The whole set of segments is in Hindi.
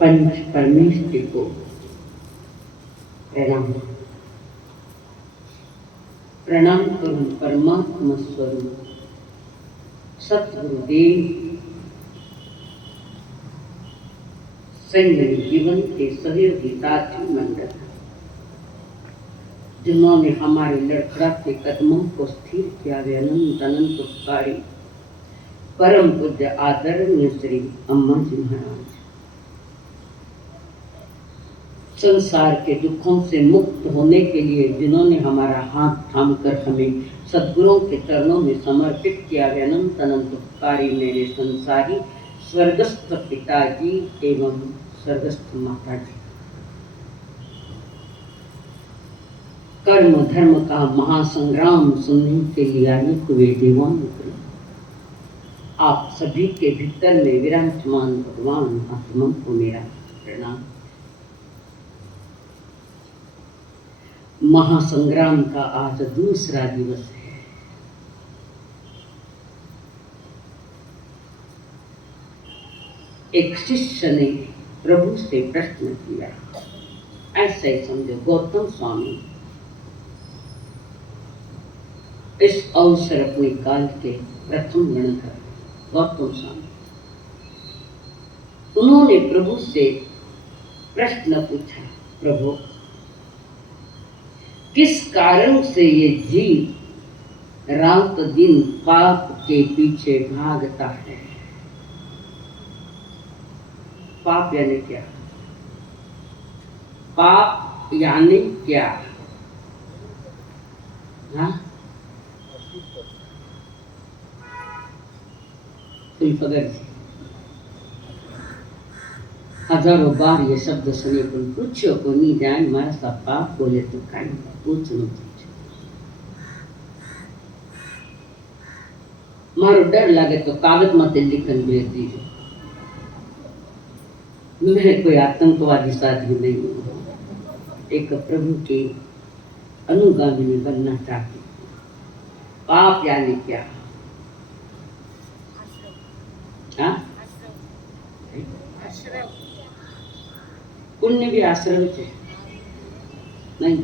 पंच परमेष्टि को प्रणाम। प्रणाम करूं परमात्मा स्वरूप सतगुरुदेव संयमी जीवन के सहयोगी साथी मंडल, जिन्होंने हमारे लड़खड़ाते कदमों को स्थिर किया वे अनंत अनंत उपकारी परम पूज्य आदरणीय श्री अम्मा जी महाराज, संसार के दुखों से मुक्त होने के लिए जिन्होंने हमारा हाथ थामकर हमें सद्गुरुओं के चरणों में समर्पित किया वे अनंत अनंत उपकारी मेरे संसारी स्वर्गस्थ पिताजी एवं स्वर्गस्थ माता जी। कर्म धर्म का महासंग्राम सुनने के लिए आए हुए देवान, आप सभी के भीतर में विराजमान भगवान आत्मा को मेरा प्रणाम। महासंग्राम का आज दूसरा दिवस है। एक शिष्य ने प्रभु से प्रश्न किया, ऐसे समझो गौतम स्वामी इस अवसर अपने काल के प्रथम गणधर गौतम स्वामी, उन्होंने प्रभु से प्रश्न पूछा, प्रभु किस कारण से ये जीव रात दिन पाप के पीछे भागता है? पाप यानी क्या? पाप यानी क्या? हाँ? फगर हजारों बार ये शब्द सुने, पूछो को नहीं जाए मारा सा पाप बोले तो कहीं पूछ लो, मारो डर लगे तो कागज मत लिखन भेज दीजिए। मैं कोई आतंकवादी साथी नहीं हूँ, एक प्रभु के अनुगामी बनना चाहती हूँ। पाप यानी क्या? पुण्य भी आश्रम थे नहीं।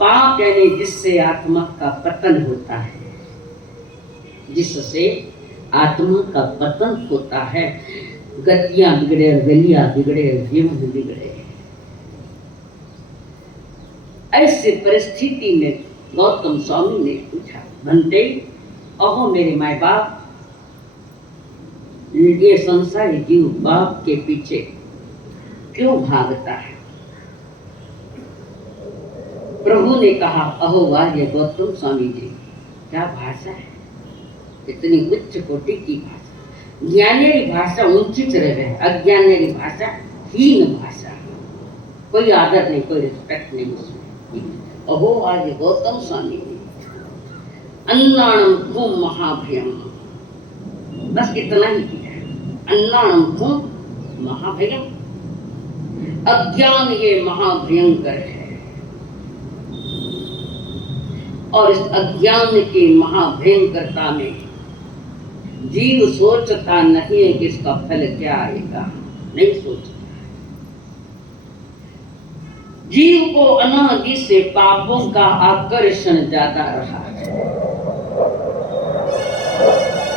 पाप यानी जिससे आत्मा का पतन होता है, जिससे आत्मा का पतन होता है, गतियां बिगड़े, गलियां बिगड़े, जीवन बिगड़े। ऐसी परिस्थिति में गौतम स्वामी ने पूछा, बनते अहो मेरे माए बाप, ये संसारी जीव बाप के पीछे क्यों भागता है? प्रभु ने कहा, अहो वाह ये गौतम स्वामी जी, क्या भाषा है, इतनी उच्च कोटि की भाषा। ज्ञानेरी भाषा ऊंची रहे, अज्ञानेरी भाषा हीन भाषा, कोई आदर नहीं, कोई रिस्पेक्ट नहीं उसमें। अहो आज गौतम स्वामी जी, अन्नाणम भूम महाभयम, बस इतना ही किया, अन्नाणम भूम महाभयम, अज्ञान ये महाभयंकर है, और इस अज्ञान की महाभयंकरता में जीव सोचता नहीं है कि इसका फल क्या आएगा, नहीं सोचता। जीव को अनादि से पापों का आकर्षण ज्यादा रहा है।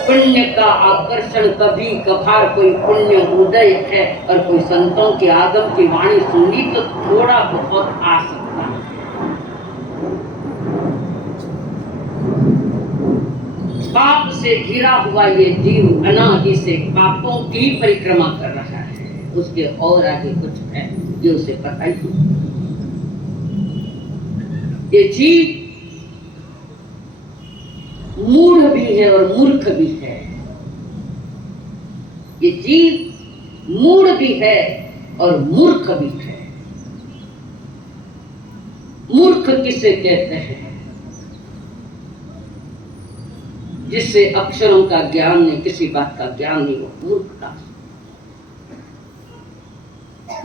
पुण्य का आकर्षण कभी कभार कोई पुण्य उदय है और कोई संतों के आगम की वाणी सुनी तो थोड़ा बहुत आ सकता है। पाप से घिरा हुआ ये जीव अनादि से पापों की परिक्रमा कर रहा है, उसके और आगे कुछ है जो उसे पता ही नहीं। ये जीव मूढ़ भी है और मूर्ख भी है। ये जीव मूढ़ भी है और मूर्ख भी है। मूर्ख किसे कहते हैं? जिससे अक्षरों का ज्ञान नहीं, किसी बात का ज्ञान नहीं, वो मूर्ख का।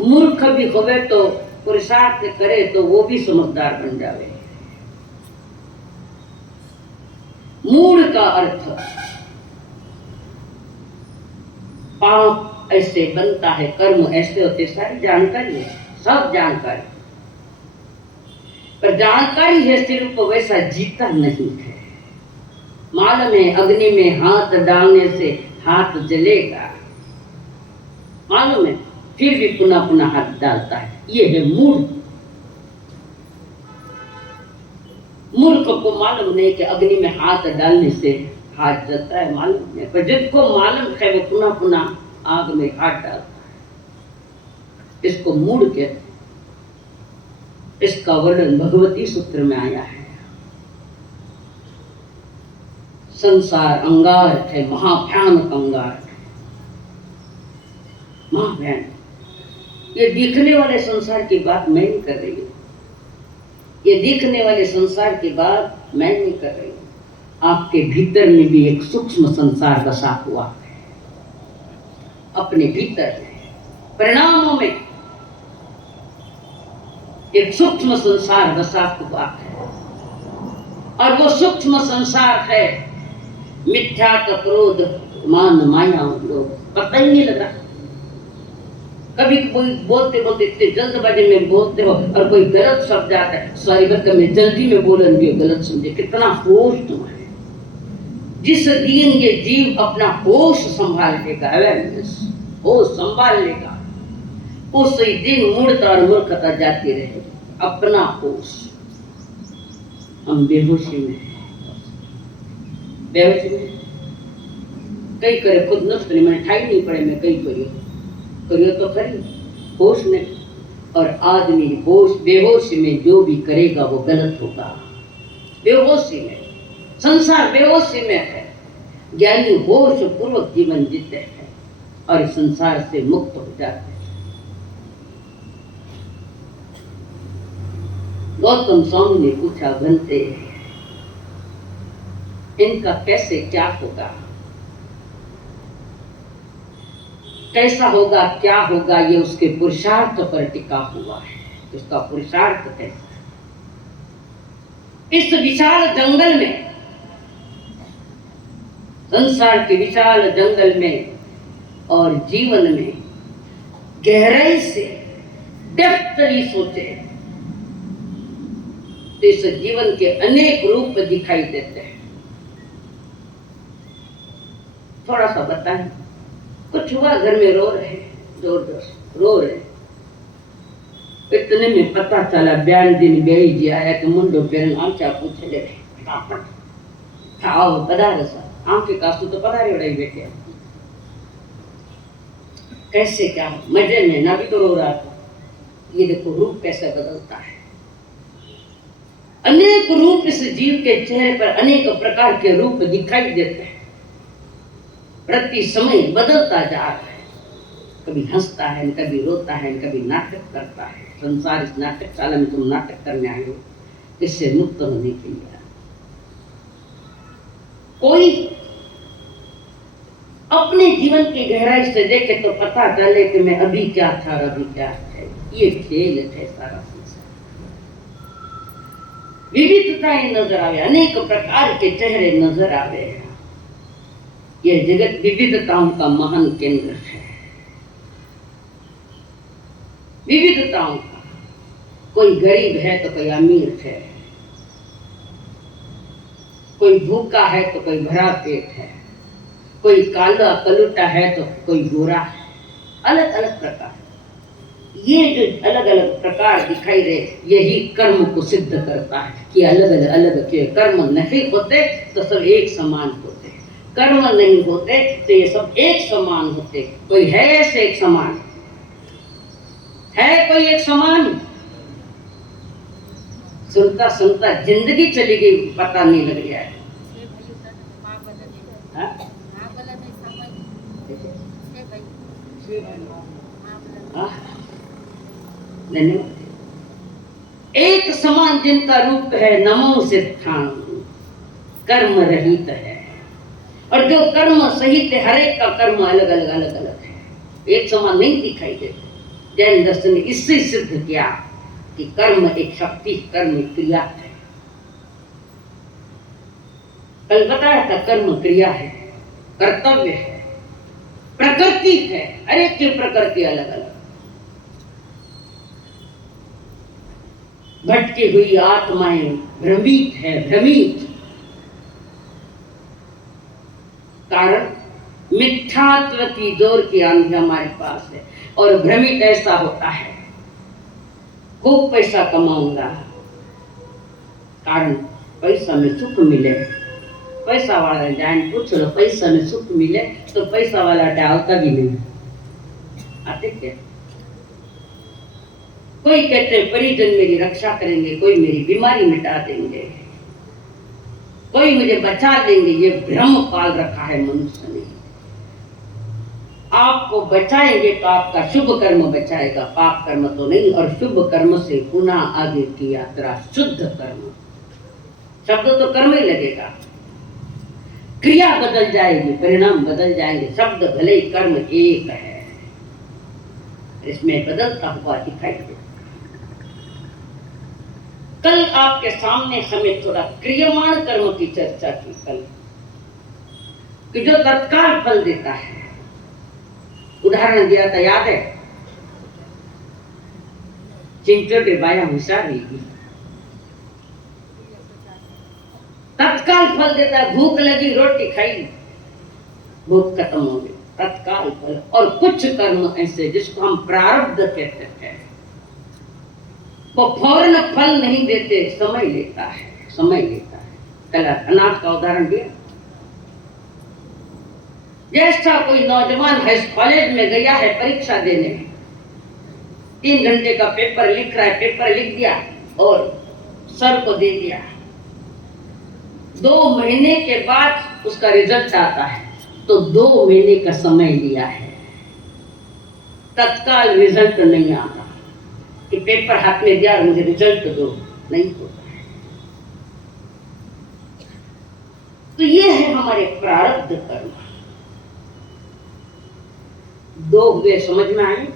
मूर्ख भी होवे तो पुरुषार्थ करे तो वो भी समझदार बन जावे। मूढ़ का अर्थ पाप ऐसे बनता है, कर्म ऐसे होते, सारी जानकारी है, सब जानकारी। पर जानकारी है सिर्फ, वैसा जीता नहीं है। मालूम है अग्नि में हाथ डालने से हाथ जलेगा, मालूम है, फिर भी पुनः पुनः हाथ डालता है। ये है मूर्ख। मूर्ख को मालूम नहीं कि अग्नि में हाथ डालने से हाथ जलता है, मालूम नहीं। पर जिसको मालूम है वो पुनः पुनः आग में हाथ डालता है। इसको मूढ़ कहते हैं। इसका वर्णन भगवती सूत्र में आया है। संसार अंगार है, महाभयानक अंगार है, महाभयानक। ये दिखने वाले संसार की बात मैं नहीं कर रही हूँ, ये दिखने वाले संसार की बात मैं नहीं कर रही हूँ। आपके भीतर में भी एक सूक्ष्म संसार बसा हुआ है, अपने भीतर में, परिणामों में एक सूक्ष्म संसार बसा हुआ है। और वो सूक्ष्म संसार है मिथ्या का क्रोध मान माया। लोग पता ही नहीं लग रहा। कभी कोई बोलते बोलते इतने जल्दबाजी में बोलते हो और कोई गलत शब्द आता है, सॉरी बट मैं जल्दी में बोलेंगे, गलत समझे। कितना होश तुम्हारे। जिस दिन ये जीव अपना होश संभाल लेगा, अवेयरनेस होश संभाल लेगा, उसी दिन मूर्खता और मूर्खता जाती रहेगी। अपना होश। हम बेहोशी में, बेहोशी में कई करे खुद नष्ट नहीं, मैंने ठाई नहीं पड़े, मैं कई करियो तो खरी, होश नहीं। और आदमी होश बेहोशी में जो भी करेगा वो गलत होगा। बेहोशी में, संसार बेहोशी में है। ज्ञानी होश पूर्वक जीवन जीते हैं और इस संसार से मुक्त हो जाते हैं। गौतम स्वामी ने पूछा, बनते इनका कैसे क्या होगा, कैसा होगा, क्या होगा, ये उसके पुरुषार्थ पर टिका हुआ है। उसका पुरुषार्थ कैसा है। इस विशाल जंगल में, संसार के विशाल जंगल में और जीवन में गहराई से डेप्थली सोचे तो इस जीवन के अनेक रूप दिखाई देते हैं। थोड़ा सा बताएं, कुछ हुआ, घर में रो रहे, जोर जोर से रो रहे। इतने में पता चला 42 दिन बेही जी आया कि मुंडो पेरन आमचा पूछे ले फटाफट आओ पधारो सा आम के कासू तो पधारे उड़ाई बैठे। कैसे क्या मजे में ना भी तो रो रहा था। ये देखो रूप कैसे बदलता है। अनेक रूप इस जीव के चेहरे पर अनेक प्रकार के रूप दिखाई देते हैं। प्रति समय बदलता जा रहा है। कभी हंसता है, कभी रोता है, कभी नाटक करता है। संसार इस नाटकशाला में तुम नाटक करने आए हो, इससे मुक्त होने के लिए। कोई अपने जीवन की गहराई से देखे तो पता चले कि मैं अभी क्या था और अभी क्या है। ये खेल है सारा संसार। विविधताएं नजर आवे, अनेक प्रकार के चेहरे नजर आवे। यह जगत विविधताओं का महान केंद्र है। विविधताओं का, कोई गरीब है तो कोई अमीर है, कोई भूखा है तो कोई भरा पेट है, कोई काला कलुटा है तो कोई गोरा है। अलग अलग प्रकार। ये जो अलग अलग प्रकार दिखाई दे, यही कर्म को सिद्ध करता है कि अलग अलग अलग के कर्म नहीं होते तो सब एक समान होते। कर्म नहीं होते तो ये सब एक समान होते। कोई है ऐसे एक समान? है कोई एक समान? सुनता सुनता जिंदगी चली गई, पता नहीं लग गया है। धन्यवाद। एक समान जिनका रूप है नमो सिद्धांत, कर्म रहित है। और जो कर्म सहित है, हर एक का कर्म अलग अलग अलग अलग है, एक समान नहीं दिखाई देते। जैन दर्शन ने इससे सिद्ध किया कि कर्म एक शक्ति, कर्म क्रिया है। कल बताया था कर्म क्रिया है, कर्तव्य है। प्रकृति है, हर एक की प्रकृति अलग अलग। भटकी हुई आत्माएं भ्रमित है, भ्रमित। कारण मिथ्यात्व की जोर की आंधी हमारे पास है और भ्रमित ऐसा होता है खूब पैसा कमाऊंगा, कारण पैसा में सुख मिले। पैसा वाला जान पूछ लो, पैसा में सुख मिले तो पैसा वाला डालता भी नहीं। आते क्या? कोई कहते हैं परिजन मेरी रक्षा करेंगे, कोई मेरी बीमारी मिटा देंगे, कोई मुझे बचा देंगे। ये भ्रम पाल रखा है मनुष्य ने। आपको बचाएंगे तो आपका शुभ कर्म बचाएगा, पाप कर्म तो नहीं। और शुभ कर्म से पुनः आगे की यात्रा शुद्ध कर्म। शब्द तो कर्म ही लगेगा, क्रिया बदल जाएगी, परिणाम बदल जाएंगे। शब्द भले ही कर्म एक है, इसमें बदलता हुआ दिखाई देता। कल आपके सामने हमें थोड़ा क्रियमाण कर्म की चर्चा की कल, कि जो तत्काल फल देता है। उदाहरण दिया था, याद है? चिंचोटे बाया होशियार हुई, तत्काल फल देता है। भूख लगी, रोटी खाई, भूख खत्म हो गई, तत्काल फल। और कुछ कर्म ऐसे जिसको हम प्रारब्ध कहते हैं, वो फौरन फल नहीं देते, समय लेता है, समय लेता है। कल अनाथ का उदाहरण दिया। जैसा कोई नौजवान है, कॉलेज में गया है परीक्षा देने, 3 घंटे का पेपर लिख रहा है, पेपर लिख दिया और सर को दे दिया। 2 महीने के बाद उसका रिजल्ट आता है, तो 2 महीने का समय लिया है, तत्काल रिजल्ट नहीं आता कि पेपर हाथ में दिया और मुझे रिजल्ट दो, नहीं होता है। तो ये है हमारे प्रारब्ध कर्म। 2 हुए, समझ में आए?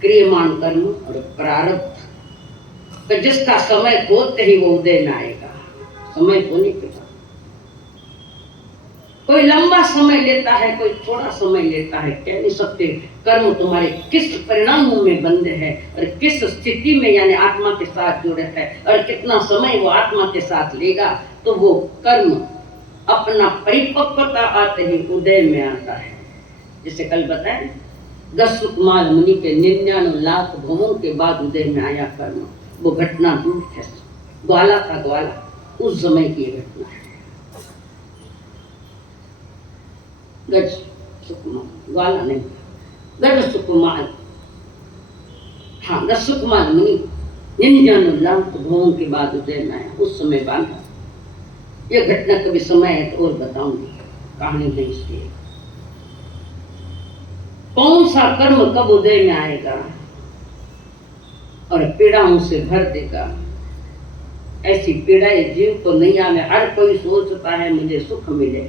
क्रियमाण कर्म और प्रारब्ध। तो जिसका समय होते ही वो उदय में आएगा, समय होने के बाद। कोई लंबा समय लेता है, कोई थोड़ा समय लेता है, कह नहीं सकते। कर्म तुम्हारे किस परिणामों में बंधे हैं और किस स्थिति में, यानी आत्मा के साथ जुड़े है, और कितना समय वो आत्मा के साथ लेगा, तो वो कर्म अपना परिपक्वता आते ही उदय में आता है। जैसे कल बताए, 10 सुकुमार मुनि के 99 लाख भवों के बाद उदय में आया कर्म। वो घटना दूर है, ग्वाला का ग्वाला, उस समय की घटना है। गज सुकुमार, ग्वाला नहीं, गज सुकुमार। हाँ, 10 सुकुमार मुनि 99 लाख भवों के बाद उदय में आया, उस समय बांधा। ये घटना कभी समय है तो और बताऊंगी, कहानी है इसलिए। कौन सा कर्म कब उदय में आएगा और पीड़ाओं से भर देगा। ऐसी पीड़ाएं जीव को नहीं आवे। हर कोई सोचता है मुझे सुख मिले,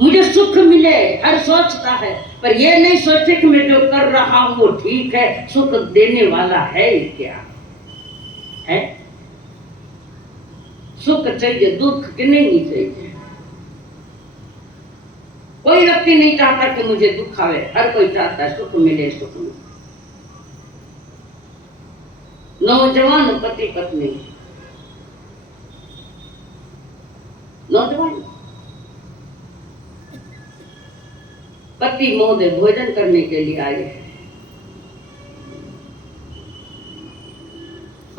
मुझे सुख मिले, हर सोचता है, पर यह नहीं सोचे कि मैं जो कर रहा हूं वो ठीक है, सुख देने वाला है क्या है। सुख चाहिए, दुख के नहीं चाहिए। कोई व्यक्ति नहीं चाहता कि मुझे दुख आवे, हर कोई चाहता है सुख मिले, सुख मिले। नौजवान पति पत्नी, नौजवान पति महोदय भोजन करने के लिए आए हैं।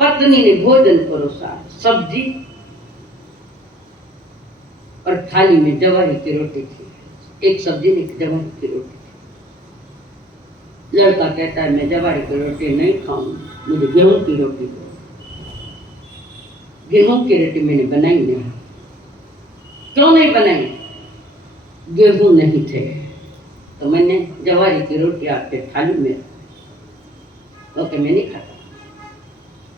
पत्नी ने भोजन परोसा, सब्जी और थाली में जवारी की रोटी थी। एक सब्जी ने जवारी की रोटी थी। लड़का कहता है मैं जवारी की रोटी नहीं खाऊंगा, मुझे गेहूं की रोटी दो। गेहूं की रोटी मैंने बनाई नहीं। क्यों नहीं बनाई? गेहूं नहीं थे, तो मैंने जवारी की रोटी आपके थाली में ओके, मैं नहीं खाता।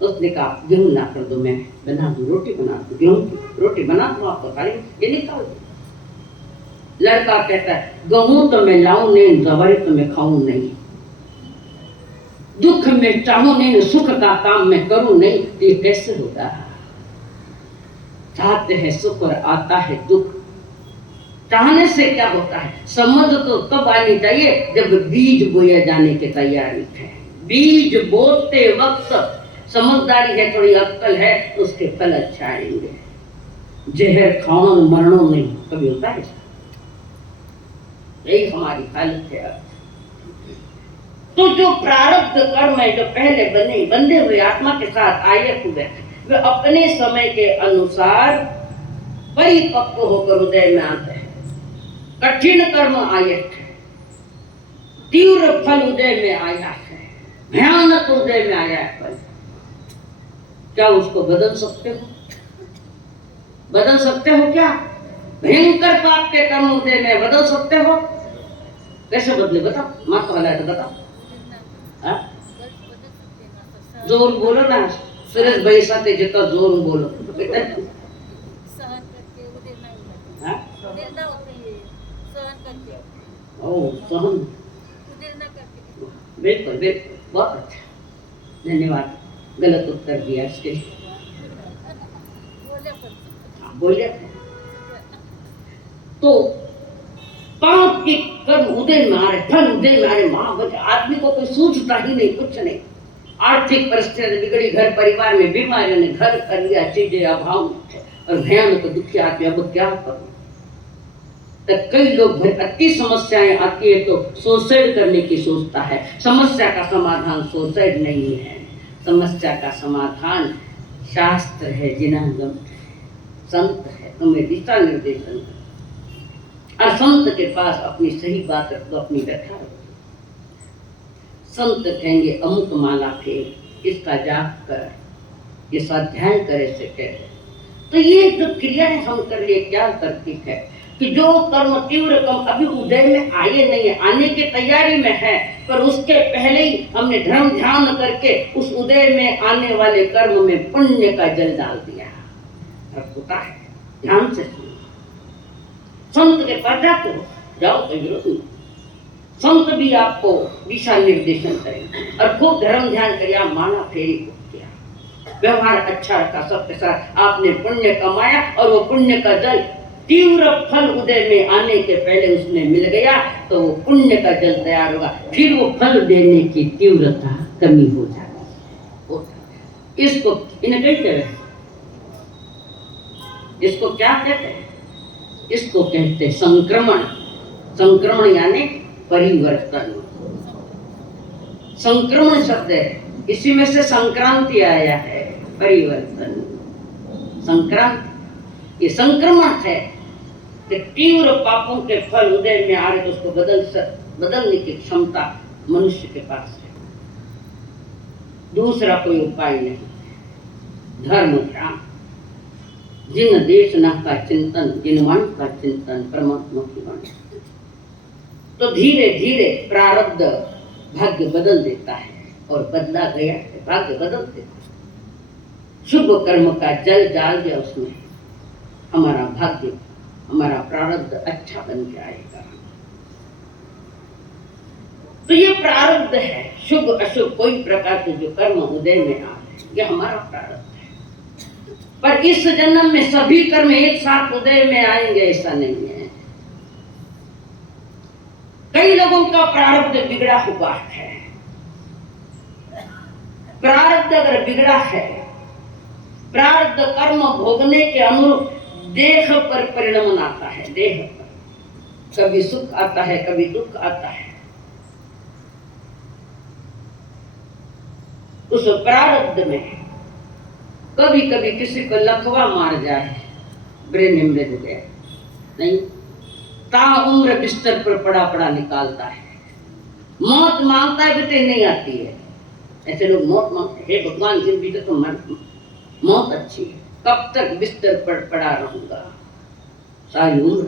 उसने कहा गेहूं ला कर दो, मैं बना दूं, रोटी बना दूं, गेहूं की रोटी बना दूं आपको थाली में, ये निकाल दो। लड़का कहता है गेहूं तो मैं लाऊं नहीं, जवारी तो मैं खाऊं नहीं, दुख में चाहूं नहीं, सुख का काम मैं करूं नहीं, तो ये कैसे होगा। चाहते हैं सुख और आता है दुख, चाहने से क्या होता है? समझ तो तब आनी चाहिए जब बीज बोया जाने की तैयारी है। बीज बोते वक्त समझदारी है, थोड़ी अक्कल है, उसके फल अच्छा आएंगे। जहर खाओ मरणों नहीं, कभी होता है? यही हमारी हालत है। तो जो प्रारब्ध कर्म है, जो पहले बंधे हुए आत्मा के साथ आए हुए, वे अपने समय के अनुसार परिपक्व होकर उदय में आते हैं। कठिन कर्म आए, तीव्र फल उदय में आया है, भयानक उदय में आया है फल। क्या उसको बदल सकते हो? बदल सकते हो क्या? भयंकर पाप के कर्म उदय में बदल सकते हो? कैसे बदले बताओ? मत वाला है तो बताओ। जोर बोलो ना, सुरेश भाई साथ जितना जोर बोलो। सहन, बिल्कुल बिल्कुल, बहुत अच्छा, धन्यवाद। गलत उत्तर दिया इसके लिए, बोलिए। तो पाप के कर्म उदय में आ रहे, फल उदय में आ रहे, महाबच आदमी को कोई सूझता ही नहीं, कुछ नहीं। आर्थिक परिस्थिति बिगड़ी, घर परिवार में बीमारियों ने घर कर लिया, चीजें अभाव और भयानक दुखी आदमी, अब क्या करूं? तो कई लोग अति समस्याएं आती है तो सुसाइड करने की सोचता है। समस्या का समाधान सुसाइड नहीं है, समस्या का समाधान शास्त्र है, जिनागम संत है, तुम्हें दिशा निर्देशन। और संत के पास अपनी सही बात रख दो, अपनी व्यथा रख दो। संत कहेंगे अमुक माला फेर, इसका जाप कर, ये स्वाध्याय करे से कह। तो ये जो क्रिया है हम कर लिए, क्या करती है कि जो कर्म तीव्र कर्म अभी उदय में आए नहीं है, आने की तैयारी में है, पर उसके पहले ही हमने धर्म ध्यान करके उस उदय में आने वाले कर्म में पुण्य का जल डाल दिया। अब होता है, ध्यान से सुनो। संत के पास जाते हो, जाओ, कोई विरोध नहीं। संत भी आपको दिशा निर्देशन करेंगे और खूब धर्म ध्यान करिए, माला फेरी किया, व्यवहार अच्छा रखा सबके साथ, आपने पुण्य कमाया और वो पुण्य का जल तीव्र फल उदय में आने के पहले उसमें मिल गया, तो वो पुण्य का जल तैयार होगा, फिर वो फल देने की तीव्रता कमी हो जाती है। इसको इन्हें कहते हैं, इसको क्या कहते हैं? इसको कहते हैं संक्रमण। संक्रमण यानी परिवर्तन। संक्रमण शब्द है, इसी में से संक्रांति आया है, परिवर्तन, संक्रांति। ये संक्रमण है कि तीव्र पापों के फल उदय में आ रहे, तो उसको बदलने की क्षमता मनुष्य के पास है। दूसरा कोई उपाय नहीं। धर्म ध्यान, जिन देशना का चिंतन, जिन मन का चिंतन, परमात्मा की वाणी। तो धीरे धीरे प्रारब्ध भाग्य बदल देता है, और बदला गया है भाग्य बदल देता है। शुभ कर्म का जल डाल दिया उसमें, हमारा भाग्य, हमारा प्रारब्ध अच्छा बन जाएगा। तो ये प्रारब्ध है, शुभ अशुभ कोई प्रकार के जो कर्म उदय में आ रहे, ये हमारा प्रारब्ध है। पर इस जन्म में सभी कर्म एक साथ उदय में आएंगे ऐसा नहीं है। कई लोगों का प्रारब्ध बिगड़ा हुआ है। प्रारब्ध अगर बिगड़ा है, प्रारब्ध कर्म भोगने के अनुरूप देह पर परिणमन आता है। देह पर कभी सुख आता है, कभी दुख आता है। उस प्रारब्ध में कभी कभी किसी को लकवा मार जाए, ब्रेन हेमरेज हो गया, नहीं, ताउम्र बिस्तर पर पड़ा पड़ा निकालता है। मौत मांगता है, बेटे नहीं आती है। ऐसे लोग मौत मांगते, हे भगवान जिंदगी तो मौत अच्छी है, कब तक बिस्तर पर पड़ा रहूंगा, सारी उम्र।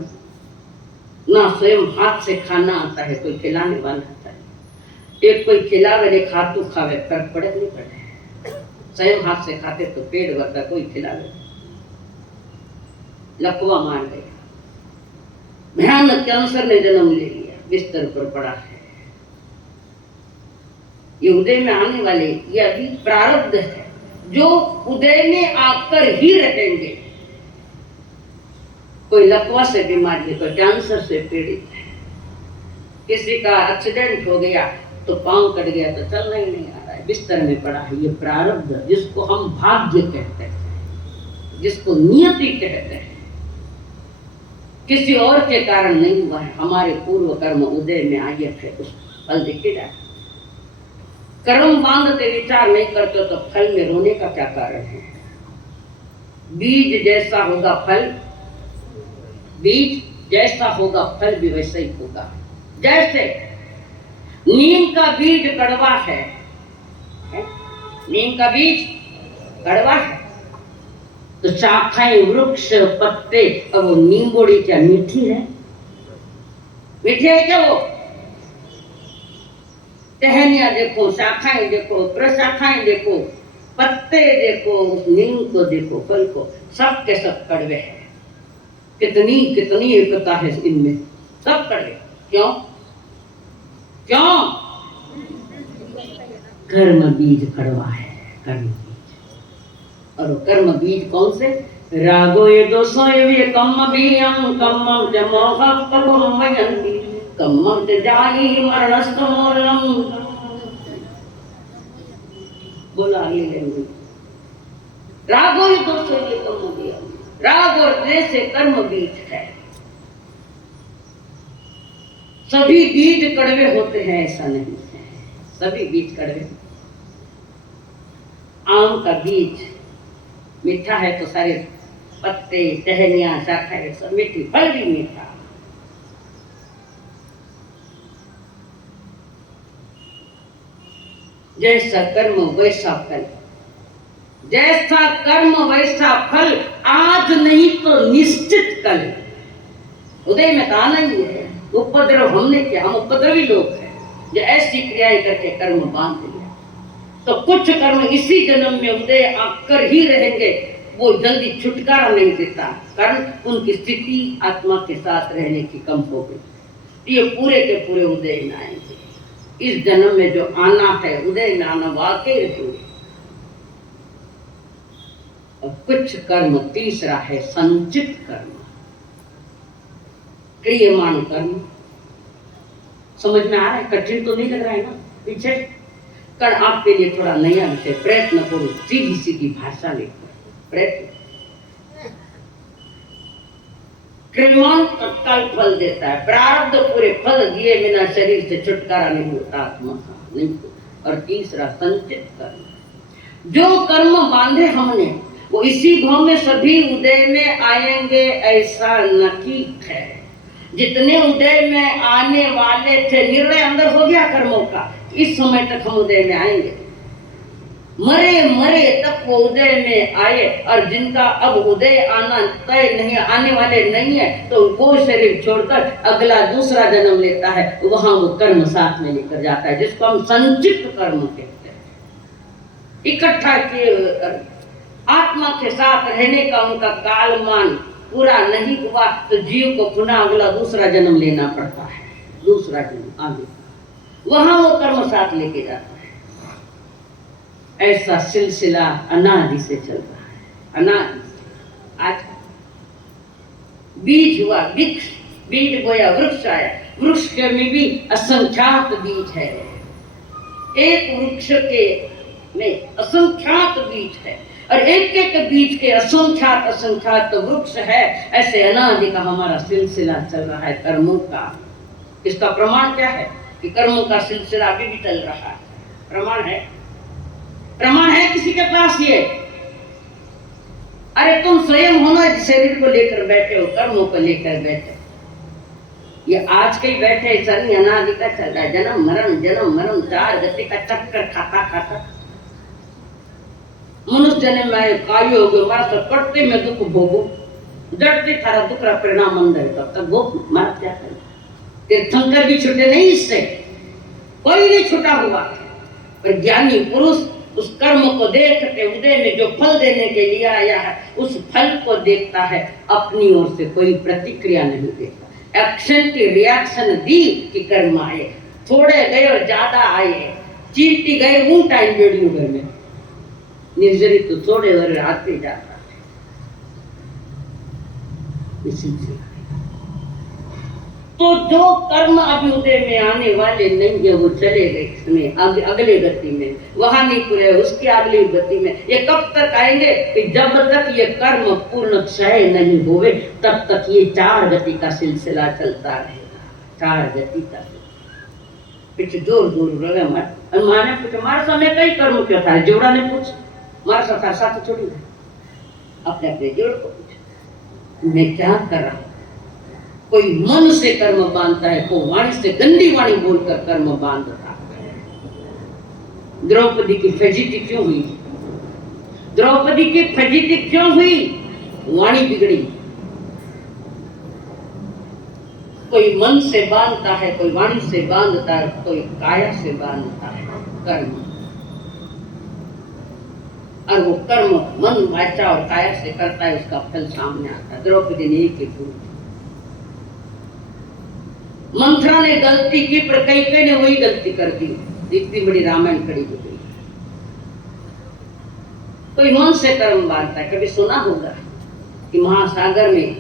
ना स्वयं हाथ से खाना आता है, कोई खिलाने वाला आता है। एक कोई खिलावे, एक हाथों खावे, फर्क पड़े नहीं पड़े। स्वयं हाथ से खाते तो पेट भरता, कोई खिलावे। लकवा मार गया, भयानक कैंसर ने जन्म ले लिया, बिस्तर पर पड़ा है। ये उदय में आने वाले, ये अभी प्रारब्ध है जो उदय में आकर ही रहेंगे। कोई लकवा से बीमारी है, कोई कैंसर से पीड़ित है, किसी का एक्सीडेंट हो गया तो पांव कट गया तो चलना ही नहीं आ रहा है, बिस्तर में पड़ा है। ये प्रारब्ध जिसको हम भाग्य कहते हैं, जिसको नियति कहते हैं, किसी और के कारण नहीं हुआ है, हमारे पूर्व कर्म उदय में आए थे, उस फल दिखे जाए। कर्म बांधते विचार नहीं करते तो फल में रोने का क्या कारण है? बीज जैसा होगा फल, बीज जैसा होगा फल भी वैसा ही होगा। जैसे नीम का बीज कड़वा है, नीम का बीज कड़वा है, तो शाखाएं, वृक्ष, पत्ते, अब वो नींबोड़ी क्या मीठी है? मीठी है क्या वो? टहनियां देखो, शाखाएं देखो, प्रशाखाएं देखो, पत्ते देखो, नीम को देखो, फल को, सब के सब कड़वे हैं। कितनी कितनी एकता है इनमें, सब कड़वे। क्यों? क्यों? कर्म बीज कड़वा है, कर्म बीज। और कर्म बीज कौन से? रागो ये दोषो ये कम्म बीयम कम्मम च मोहः कलम वयन्ति कम्मम च जायि मरणस्तमूलम। बोला लेंगे रागो ये दोषो ये कम्म बीयम, राग और द्वेष से कर्म बीज है। सभी बीज कड़वे होते हैं ऐसा नहीं है, सभी बीज कड़वे। आम का बीज मीठा है तो सारे पत्ते, टहनियां, शाखाएं सब मीठी, फल भी मीठा। जैसा कर्म वैसा फल, जैसा कर्म वैसा फल, आज नहीं तो निश्चित कल। उदय में तो आना ही है। उपद्रव हमने किया, हम उपद्रवी लोग हैं जो ऐसी क्रियाएं करके कर्म बांध लिया, तो कुछ कर्म इसी जन्म में उदय आकर ही रहेंगे, वो जल्दी छुटकारा नहीं देता, कारण उनकी स्थिति आत्मा के साथ रहने की कम हो गई। ये पूरे के पूरे उदय में आएंगे। इस जन्म में जो आना है, उदय में आना वाकई रहेंगे। और कुछ कर्म तीसरा है संचित कर्म, क्रियमान कर्म। समझ में आ रहा है? कठिन तो नहीं लग रहा है ना? पीछे कर आपके लिए थोड़ा नया विषय, प्रयत्न करो, सीधी सीधी भाषा लेकर प्रयत्न। क्रियमान तत्काल फल देता है, प्रारब्ध पूरे फल दिए बिना शरीर से छुटकारा नहीं होता, आत्मा का नहीं होता। और तीसरा संचित कर्म, जो कर्म बांधे हमने वो इसी भाव में सभी उदय में आएंगे ऐसा नहीं है। जितने उदय में आने वाले थे, निर्णय अंदर हो गया कर्मों का, इस समय तक हम उदय में आएंगे। मरे मरे तक वो उदय में आए, और जिनका अब उदय आना तय नहीं, आने वाले नहीं है, तो वो शरीर छोड़कर अगला दूसरा जन्म लेता है, वहां वो कर्म साथ में लेकर जाता है, जिसको हम संचित कर्म कहते हैं। इकट्ठा किए हुए कर्म, आत्मा के साथ रहने का उनका कालमान पूरा नहीं हुआ तो जीव को पुनः अगला दूसरा जन्म लेना पड़ता है, दूसरा जन्म आगे, वहां वो कर्म साथ लेके जाता है। ऐसा सिलसिला अनादि से चल रहा है, अनादि से। आज बीज हुआ वृक्ष, बीज बोया वृक्ष आया, वृक्ष के में भी असंख्यात बीज है। एक वृक्ष के में असंख्यात बीज है, और एक एक बीज के असंख्यात असंख्यात वृक्ष है। ऐसे अनादि का हमारा सिलसिला चल रहा है कर्मों का। इसका प्रमाण क्या है कि कर्मों का सिलसिला अभी भी चल रहा है? प्रमाण है, प्रमाण है किसी के पास ये? अरे तुम स्वयं हो ना, शरीर को लेकर बैठे हो, कर्मों को लेकर बैठे। ये आज के ही बैठे ऐसा नहीं, अनादि का चल रहा है। जन्म मरण चार गति का चक्कर खाता खाता मनुष्य जन्म में आए, कायु हो गए, मारा तो कटते में दुख भोगो, जड़ते थारा दुख का परिणाम मंद है, तब तक वो मारा क्या करे? तीर्थंकर भी छूटे नहीं, इससे कोई नहीं छूटा हुआ। पर ज्ञानी पुरुष उस कर्म को देखते उदय में जो फल देने के लिए आया है, उस फल को देखता है, अपनी ओर से कोई प्रतिक्रिया नहीं देता। एक्शन की रिएक्शन दी कि कर्म आए, थोड़े गए और ज्यादा आए, चींटी गए ऊंट आई बेड़ियों घर में, निर्जरित तो थोड़े और आते जाता है। सिलसिला। तो जो कर्म अभ्युदय में आने वाले नहीं है वो चले गए इसमें अगले गति में, वहां नहीं पूरे उसकी अगली गति में। ये कब तक आएंगे कि जब तक ये कर्म पूर्ण क्षय नहीं होवे तब तक ये 4 गति का सिलसिला चलता रहेगा। 4 गति का पीछे जोर जोर रहे माने पूछे मारे समय कई कर्म क्यों था, जोड़ा ने पूछ मारा सा था साथ छोड़ी अपने अपने जोड़ को पूछ मैं क्या कर रहा हूं। कोई मन से कर्म बांधता है, कोई वाणी से गंदी वाणी बोलकर कर्म बांधता है। द्रौपदी की फजीती क्यों हुई? द्रौपदी की फजीती क्यों हुई? वाणी बिगड़ी। कोई मन से बांधता है, कोई वाणी से बांधता है, कोई काया से बांधता है कर्म। और वो कर्म मन वाचा और काया से करता है, उसका फल सामने आता है। द्रौपदी ने एक ही भूल, मंथरा ने गलती की पर कैकेयी ने वही गलती कर दी। इतनी बड़ी रामायण खड़ी हो गई। कोई मन से कर्म बांधता है। कभी सुना होगा कि महासागर में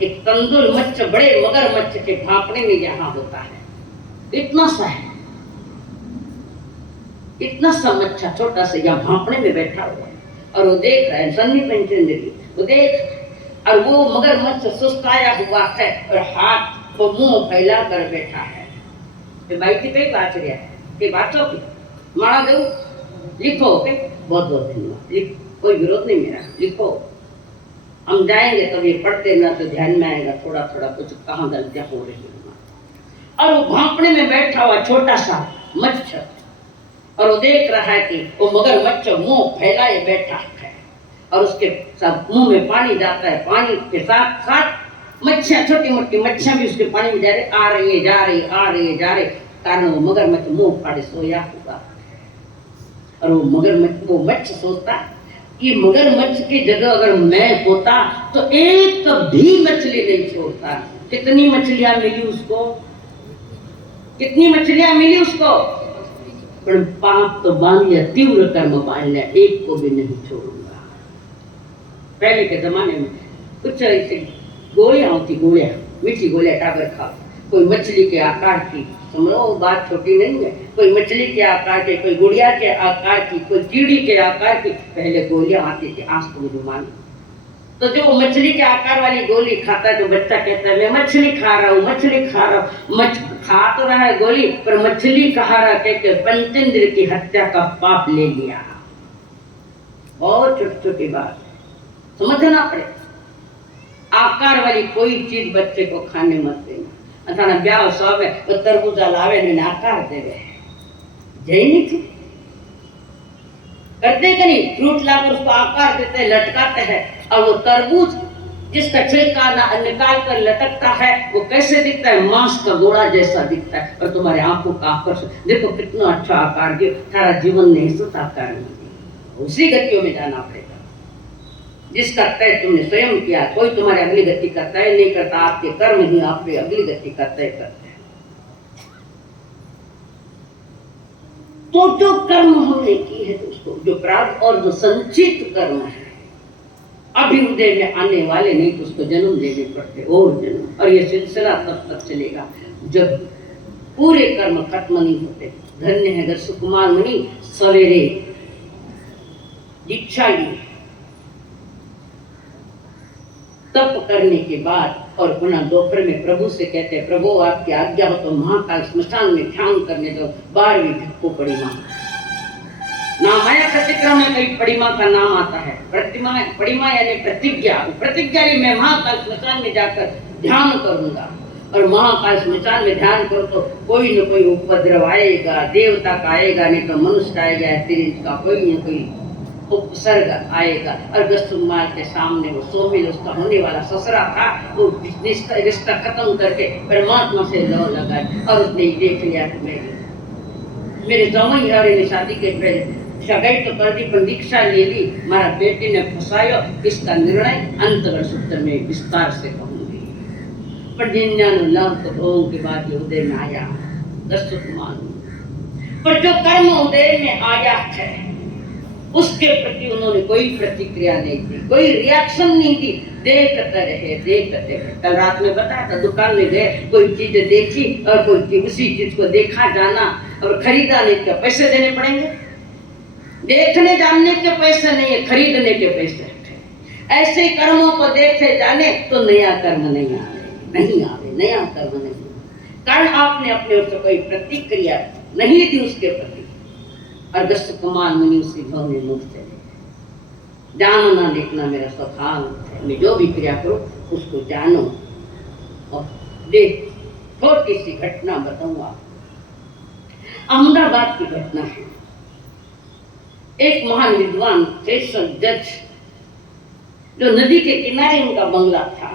एक तंदुल मच्छ बड़े मगर मच्छ के भापने में यहाँ होता है, इतना सा है, इतना सा मच्छा छोटा सा यहाँ भापने में बैठा हुआ है और वो देख रहा है सन्नी पंचेंद्री, वो देख और वो मगर मच्छ सुस्ताया हुआ है और हाथ वो मुंह फैला कर बैठा है। भाई थी कई बात रहा है कि बातों की मारा दो लिखो के बहुत बहुत धन्यवाद, लिख कोई विरोध नहीं मेरा, लिखो हम जाएंगे तब ये पढ़ते ना तो ध्यान में आएगा थोड़ा थोड़ा कुछ कहाँ गलतियां हो रही है। और वो भांपने में बैठा हुआ छोटा सा मच्छर और वो देख रहा है कि वो मगर मच्छर मुंह फैलाए बैठा है और उसके साथ मुंह में पानी जाता है, पानी के साथ साथ मच्छियां छोटी मोटी मच्छियां भी उसके पानी में जा रही, आ रही है जा रही, आ रही है जा रही, कारण वो मगरमच्छ मुंह फाड़े सोया हुआ। और वो मगरमच्छ वो मच्छ सोचता कि मगरमच्छ की जगह अगर मैं होता तो एक भी मछली नहीं छोड़ता। कितनी मछलियां मिली उसको, कितनी मछलियां मिली उसको, पर पाप तो बांध लिया, तीव्र कर्म बांध लिया, एक को भी नहीं छोड़ूंगा। पहले के जमाने में कुछ ऐसे गोलियां होती, गोलियां मीठी गोलियां टाबर खाओ, कोई मछली के आकार की, समझो वो बात छोटी नहीं है, कोई मछली के आकार के, कोई गुड़िया के आकार की, कोई कीड़ी के आकार की पहले गोलियां आती थी। आज तो मुझे मालूम, तो जो मछली के आकार वाली गोली खाता है तो बच्चा कहता है मैं मछली खा रहा हूँ, मछली खा रहा हूँ, खा तो रहा है गोली पर मछली खा रहा कहते पंचेंद्र की हत्या का पाप ले लिया। बहुत छोटी छोटी बात समझना पड़े। आकार वाली कोई चीज बच्चे को खाने मत देना। अथाना ब्याह सब है वो तरबूजा लावे ने आकार देवे, जय नहीं थी करते कि नहीं, फ्रूट लाकर उसको आकार देते हैं, लटकाते हैं। और वो तरबूज जिसका छिलका निकाल कर लटकता है वो कैसे दिखता है, मांस का गोला जैसा दिखता है। और तुम्हारे आंखों का आकर्षण देखो कितना अच्छा आकार दिया, सारा जीवन ने इस आकार में दिया। उसी गतियों में जाना पड़ेगा जिसका तय तुमने स्वयं किया। कोई तुम्हारे अगली गति का तय नहीं करता, आपके कर्म ही आपकी अगली गति का तय करते हैं। तो जो कर्म हमने की है दोस्तों, जो प्रारब्ध और जो संचित कर्म है अभ्युदय में आने वाले नहीं तो उसको जन्म लेने पड़ते और जन्म। और ये सिलसिला तब तक चलेगा जब पूरे कर्म खत्म नहीं होते। धन्य है अगर सुकुमार मुनि सवेरे दीक्षा ली, तप करने के बाद और पुनः दोपहर में प्रभु से कहते हैं प्रभु आपकी आज्ञा हो तो महाकाल स्मशान में ध्यान करने दो। 12वीं भिक्खु पड़ी माँ नाम आया, प्रतिक्रम में कई पड़ी माँ का नाम आता है। प्रतिमा पड़ी माँ यानी प्रतिज्ञा, प्रतिज्ञा ही मैं महाकाल स्मशान में जाकर ध्यान करूंगा। और महाकाल स्मशान में ध्यान करो तो कोई न कोई उपद्रव आएगा, देवता का आएगा, नहीं तो मनुष्य का आएगा, फिर इसका कोई न कोई उपसर्ग आएगा। और गस्तुमाल के सामने वो सोमिल उसका होने वाला ससुरा था, वो रिश्ता खत्म करके परमात्मा से लौ लगा और उसने देख लिया कि मेरे जमाई है शादी के पहले सगाई तो कर दी पर दीक्षा ले ली, मारा बेटे ने फंसायो। इसका निर्णय अंतगर सूत्र में विस्तार से कहूंगी। पर के बाद ये उदय में आया गस्तुमाल। पर जो कर्म उदय में आया है उसके प्रति उन्होंने कोई प्रतिक्रिया नहीं दी, कोई रिएक्शन नहीं दी, देखते रहे। कल रात में बताया था, दुकान में गए, कोई चीज देखी और कोई चीज, उसी चीज को देखा जाना और खरीदा नहीं, क्या पैसे देने पड़ेंगे? देखने जानने के पैसे नहीं है, खरीदने के पैसे है। ऐसे कर्मों को देखे जाने तो नया कर्म नहीं आवे, नया कर्म नहीं। कारण आपने अपने ओर से कोई प्रतिक्रिया नहीं दी उसके प्रति। अगस्त कुमार मुनि उसी भाव में मुख चले, जानना देखना मेरा स्वभाव है, मैं जो भी क्रिया करूं उसको जानो और देख। छोटी सी घटना बताऊंगा, अहमदाबाद की घटना है। एक महान विद्वान थे, जज, जो नदी के किनारे उनका बंगला था,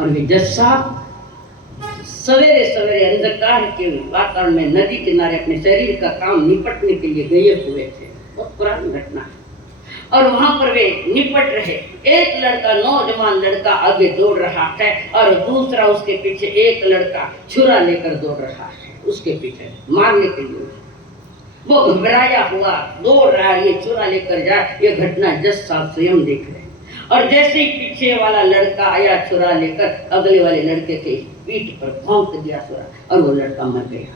और वे जज साहब सवेरे सवेरे अंधकार के वातावरण में नदी किनारे अपने शरीर का काम निपटने के लिए गए हुए थे। बहुत पुरानी घटना है। और वहां पर वे निपट रहे। एक लड़का, नौजवान लड़का आगे दौड़ रहा है और दूसरा उसके पीछे एक लड़का छुरा लेकर दौड़ रहा है, उसके पीछे मारने के लिए। वो घबराया हुआ दौड़ रहा है, ये छुरा लेकर जाए। ये घटना जज साहब स्वयं देख रहे। और जैसे ही पीछे वाला लड़का आया छुरा लेकर, अगले वाले लड़के के पीठ पर भौंक दिया छुरा और वो लड़का मर गया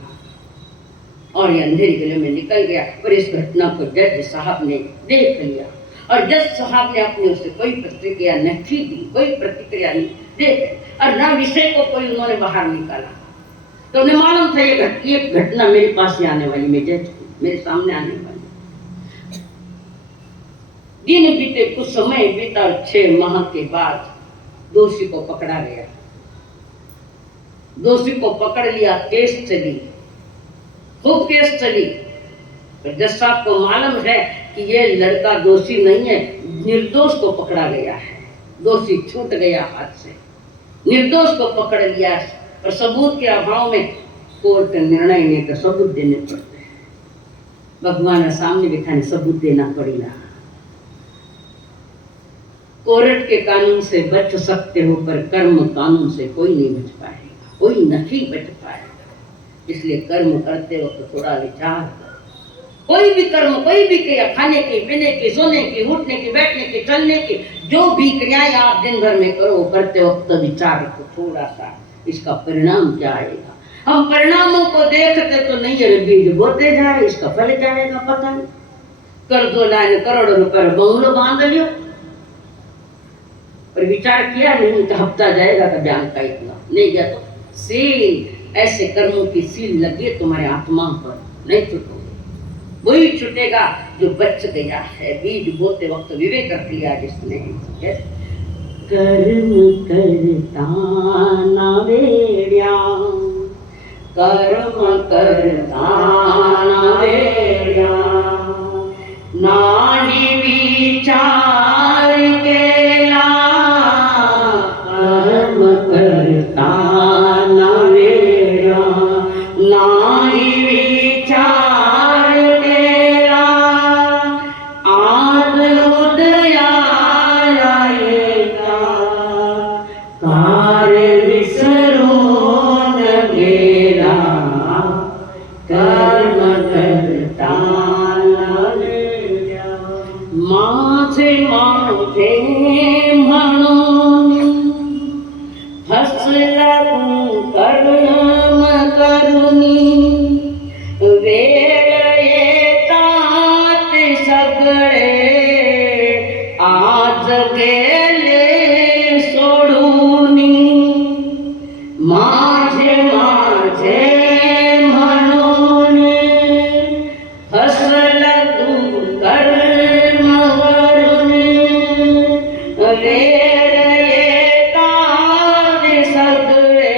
और ये अंधेरी गले में निकल गया। और इस घटना को जज साहब ने देख लिया और जज साहब ने अपने उससे कोई प्रतिक्रिया नहीं दी, कोई प्रतिक्रिया नहीं देख, और ना विषय को कोई उन्होंने बाहर निकाला। तो उन्हें मालूम था ये घटना मेरे पास ही आने वाली, मैं जज मेरे सामने आने वाली। दिन बीते, कुछ समय बीता और 6 माह के बाद दोषी को पकड़ा गया। दोषी को पकड़ लिया, केस चली, खूब केस चली। जज साहब को मालूम है कि ये लड़का दोषी नहीं है, निर्दोष को पकड़ा गया है। दोषी छूट गया हाथ से, निर्दोष को पकड़ लिया, और सबूत के अभाव में कोर्ट निर्णय लेकर सबूत देने पड़ते हैं। भगवान सामने बिठाने सबूत देना पड़ेगा। कोर्ट के कानून से बच सकते हो, पर कर्म कानून से कोई नहीं बच पाएगा, कोई नहीं बच पाएगा। इसलिए कर्म करते वक्त थोड़ा विचार करो। कोई भी कर्म, कोई भी क्रिया, खाने की, पीने की, सोने की, उठने की, बैठने की, चलने की, जो भी क्रियाएं आप दिन भर में करो, करते वक्त विचार करो थोड़ा सा, इसका परिणाम क्या आएगा। हम परिणामों को देखते तो नहीं है, बीज बोते जाए, इसका फल क्या आएगा पता नहीं। कर दो लाइन करोड़ों रुपए बंगलो बांध लियो, पर विचार किया नहीं तो हफ्ता जाएगा तो ब्यान का इतना नहीं गया। तो सील, ऐसे कर्मों की सील लगी तुम्हारे आत्मा पर, नहीं छूटोगे। वही छूटेगा जो बच गया है। बीज बोते वक्त विवेक रख लिया जिसने। कर्म करता ना वेड्या, कर्म करता ना वेड्या, नाही विचार केला, कर्म करता ना वेड्या, नाही विचार केला, आज उदयाला येता, कार्य विसरून गेला, कर्म करता ना वेड्या, माझे माझे म्हणून हसला तू कर्म करुनी, वेळ येतात सगळे आज गेले सोडूनी, माझे माझे म्हणून हसला तू कर्म करुनी, वेळ येतात सगळे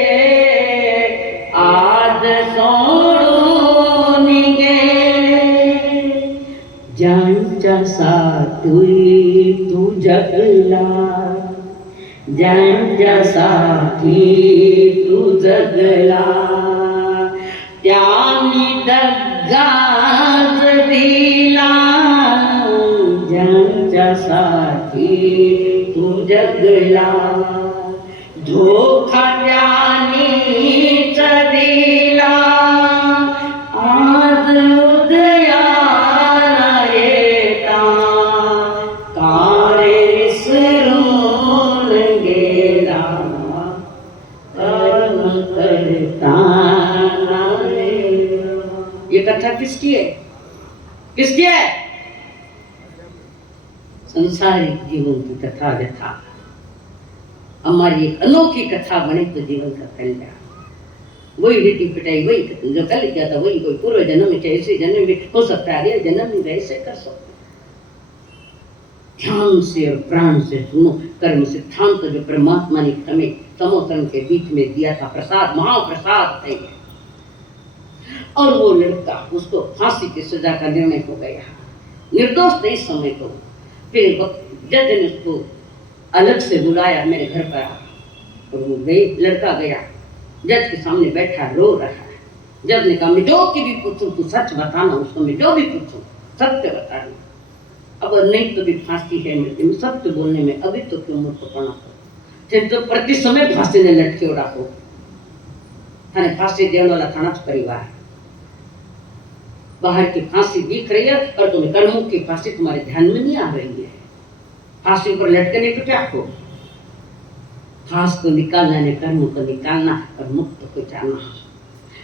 आज सोडून गेले, ज्यांच्यासाठी तू जगला, ज्यांच्यासाठी तू जगला, त्यांनी दग्गाच दिला, ज्यांच्यासाठी तू जगला, धोका त्यांनीच दिला, आज उदयाला ये ये कथा किसकी है? किसकी है? संसारिक जीवन की कथा व्यथा। हमारी एक अनोखी कथा बने तो जीवन का कल्याण। वही हिटी पिटाई, वही जो कल किया था वही कोई पूर्व जन्म में, ऐसे जन्म में हो सकता है, अगले जन्म में ऐसे कर सकते। ध्यान से और प्राण से सुनो। कर्म सिद्धांत जो परमात्मा ने हमें समोसन के बीच में दिया था, प्रसाद, महाप्रसाद है। और वो लड़का, उसको फांसी की सजा का निर्णय हो गया, निर्दोष थे इस समय को। फिर जज ने उसको अलग से बुलाया, मेरे घर पर आ। और वो गई, लड़का गया, जज के सामने बैठा रो रहा है। जज ने कहा मैं जो की भी पूछूं तू सच बताना, उसको मैं जो भी पूछूं सत्य बताना। अब नहीं तो भी फांसी है मृत्यु में, सत्य बोलने में अभी तो क्यों मूर्खपना हो। तो प्रति समय फांसी ने लटके उड़ा हो, थाने फांसी देने वाला थाना परिवार, बाहर की फांसी दिख रही है और तुम्हें कर्मों की फांसी तुम्हारे ध्यान में नहीं आ रही है। फांसी पर लटके नहीं तो क्या हो? फांस को निकालना है, कर्म को निकालना और मुक्त को जाना।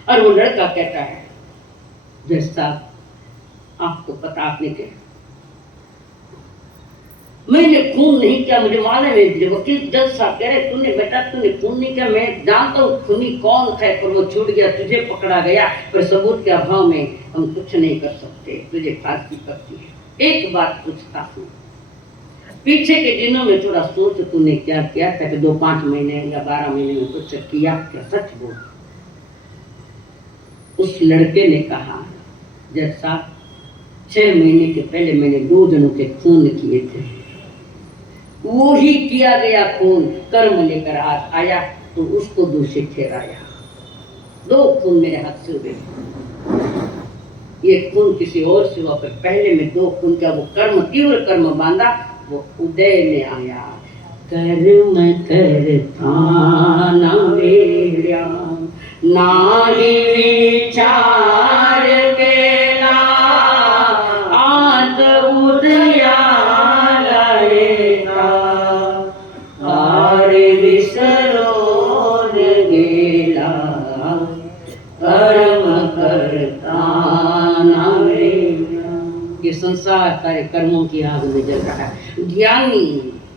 और वो लड़का कहता है, जैसा आपको पता, आपने क्या, मैंने खून नहीं किया, मुझे मालूम है। वकील जज साहब कह रहे तूने बेटा तूने खून नहीं किया, मैं जानता हूँ खूनी कौन है, पर वो छूट गया, तुझे पकड़ा गया, पर सबूत के अभाव में हम कुछ नहीं कर सकते, तुझे फांसी पड़ती है। एक बात पूछता हूँ, पीछे के दिनों में थोड़ा सोच, तूने क्या किया था कि 2-5 महीने या 12 महीने में कुछ किया क्या? सच बोल। उस लड़के ने कहा, जज साहब 6 महीने के पहले मैंने 2 जनों के खून किए थे, वो ही किया गया खून कर्म लेकर आज आया तो उसको दोषी ठहराया। 2 खून मेरे हाथ से हुए, ये खून किसी और से हुआ, पर पहले में 2 खून का वो कर्म, तीव्र कर्म बांधा, वो उदय में आया। कर्म करता न वेड़ा, नारी विचार केला, आत उदया लड़ेगा, आरे विसरोन गेला, कर्म करता न वेड़ा। ये संसार सारे कर्मों की आग में जल रहा है। ज्ञानी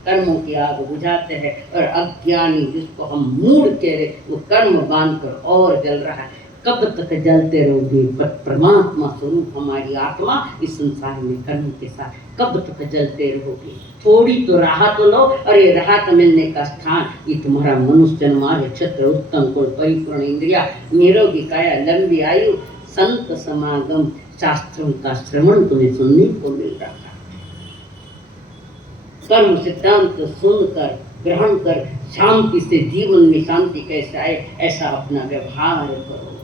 कर्मों की आग बुझाते हैं और अज्ञानी, जिसको हम मूढ़ कह रहे, वो कर्म बांधकर और जल रहा है। कब तक जलते रहोगे? परमात्मा स्वरूप हमारी आत्मा इस संसार में कर्म के साथ कब तक जलते रहोगे? थोड़ी तो राहत लो। और ये राहत मिलने का स्थान ये तुम्हारा मनुष्य जन्म, छत्र, उत्तम कुल, परिपूर्ण इंद्रिया, निरोगी काया, लंबी आयु, संत समागम, शास्त्रों का श्रवण तुम्हें सुनने को मिल रहा है। कर्म सिद्धांत सुनकर ग्रहण कर शांति से जीवन में शांति कैसे आए, ऐसा अपना व्यवहार करो।